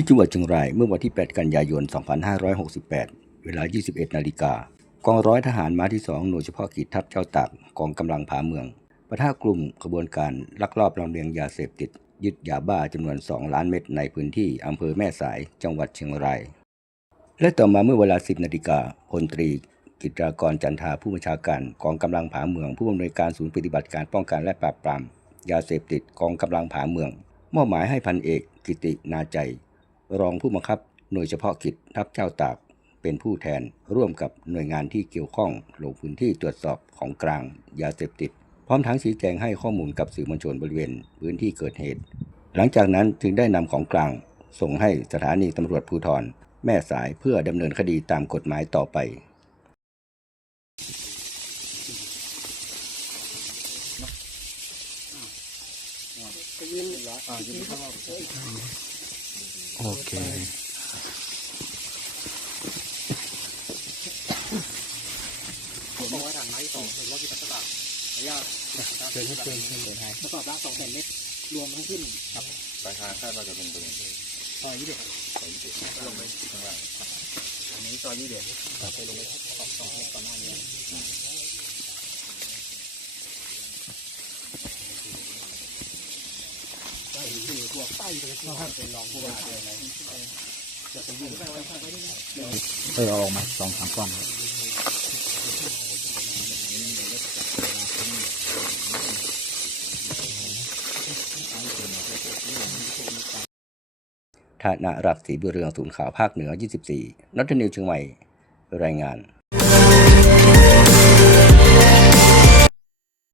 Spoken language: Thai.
ที่จังหวัดเชียงรายเมื่อวันที่ 8 กันยายน 2568 เวลา 21 นาฬิกากองร้อยทหารม้าที่ 2 หน่วยเฉพาะกิจทัพเจ้าตากกองกำลังผาเมืองปะทะกลุ่มขบวนการลักลอบลำเลียงยาเสพติด ยึดยาบ้าจำนวน 2 ล้านเม็ดในพื้นที่อำเภอแม่สายจังหวัดเชียงราย และต่อมาเมื่อเวลา 10 นาฬิกาพลตรี กิตรากรจันทาผู้บัญชาการกองกำลังผาเมือง ผู้อำนวยการศูนย์ปฏิบัติการป้องกันและปราบปรามยาเสพติดกองกำลังผาเมืองมอบหมายให้พันเอก กิตินาใจ รองผู้บังคับหน่วยเฉพาะกิจทัพเจ้าตากเป็นผู้แทนร่วมกับหน่วยงานที่เกี่ยวข้องลงพื้นที่ตรวจสอบของกลางยาเสพติด พร้อมทั้งชี้แจงให้ข้อมูลกับสื่อมวลชนบริเวณพื้นที่เกิดเหตุ หลังจากนั้นจึงได้นำของกลาง ส่งให้สถานีตำรวจภูธรแม่สายเพื่อดำเนินคดีตามกฎหมายต่อไป โอเคบอกว่าฐานไม้สองเป็นว่าที่ปัสสาวะระยะเชิญให้เชิญเชิญให้ประกอบละสองแสนเมตรรวมทั้งสิ้นครับปลายทางคาดว่าจะลงตรงนี้ซอยยี่สิบซอยยี่สิบลงไปข้างล่างอันนี้ซอยยี่สิบครับไปลงไปสองสองเมตรก่อนหน้านี้ ใต้คือพวกใต้เป็นพวกเป็นรองผู้ว่าเป็นอะไรจะไปยื่นไปไว้ข้างไว้นี่นะเออเอาออกมาสองสามกล้องฐานะรักศรีบุเรืองศูนย์ข่าวภาคเหนือ 24 นัทนิวเชียงใหม่ รายงาน